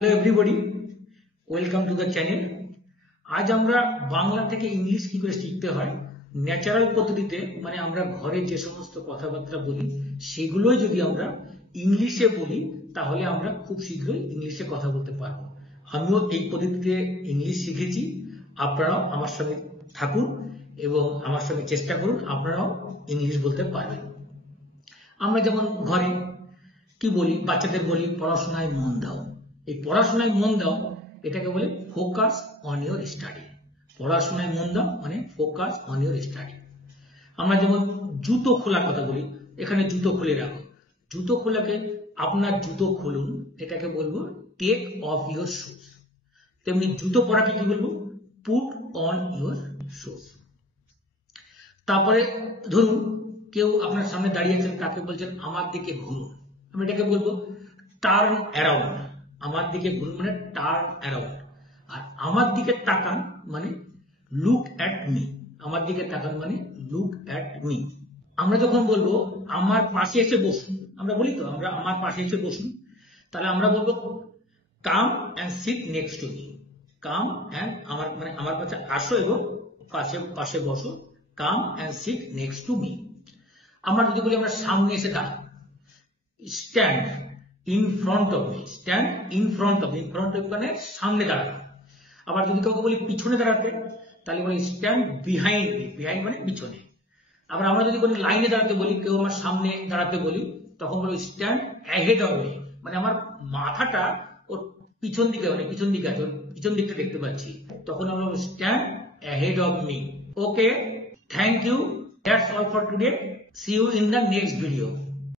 Hello everybody, welcome to the channel. আজ আমরা বাংলা থেকে ইংলিশ কি করে শিখতে হয় ন্যাচারাল পদ্ধতিতে, মানে আমরা ঘরে যে সমস্ত কথাবার্তা বলি সেগুলোই যদি আমরা ইংলিশে বলি তাহলে আমরা খুব শীঘ্রই ইংলিশে কথা বলতে পারবো। আমিও এই পদ্ধতিতে ইংলিশ শিখেছি। আপনারাও আমার সঙ্গে থাকুন এবং আমার সঙ্গে চেষ্টা করুন আপনারাও ইংলিশ বলতে পারবেন। আমরা যেমন ঘরে কি বলি, বাচ্চাদের বলি পড়াশোনায় মন দাও। এই পড়াশোনায় মন দাও এটাকে বলে ফোকাস অন ইওর স্টাডি। পড়াশোনায় মন দাও মানে ফোকাস অন ইওর স্টাডি। আমরা যেমন জুতো খোলার কথা বলি, এখানে জুতো খুলে রাখো। জুতো খোলাকে আপনার জুতো খুলুন, এটাকে বলবো টেক অফ ইওর শুজ। তেমনি জুতো পরাকে কি বলবো, পুট অন ইওর শুজ। তারপরে ধরুন কেউ আপনার সামনে দাঁড়িয়ে আছেন, তাকে বলছেন আমার দিকে ঘুরুন, আমি এটাকে বলবো টার্ন অ্যারাউন্ড। আমার দিকে ঘুরুন মানে টার্ন অ্যারাউন্ড। আর আমার দিকে তাকান মানে লুক অ্যাট মি। আমার দিকে তাকান মানে লুক অ্যাট মি। আমরা যখন বলবো আমার পাশে এসে বসুন, আমরা বলি তো আমরা আমার পাশে এসে বসুন, তাহলে আমরা বলবো come and sit next to me. Come and আমার মানে আমার কাছে আসো এবং পাশে পাশে বসো। Come and sit next to me. আমরা যদি বলি আমরা সামনে এসে দাঁড়ান, stand in front of me. Stand in front of me, front of মানে সামনে দাঁড়ানো। আবার যদি কাউকে বলি পিছনে দাঁড়াতে, তাহলে বলি স্ট্যান্ড বিহাইন্ড মি। বিহাইন্ড মানে পিছনে। আবার আমরা যদি বলি লাইনে দাঁড়াতে বলি, কেউ আমার সামনে দাঁড়াতে বলি, তখন বলি স্ট্যান্ড অ্যাহেড অফ মি, মানে আমার মাথাটা ওর পিছন দিকে, মানে পিছন দিকে আছে, পিছন দিকটা দেখতে পাচ্ছি, তখন আমরা stand ahead of me. Okay, thank you, that's all for today. See you in the next video.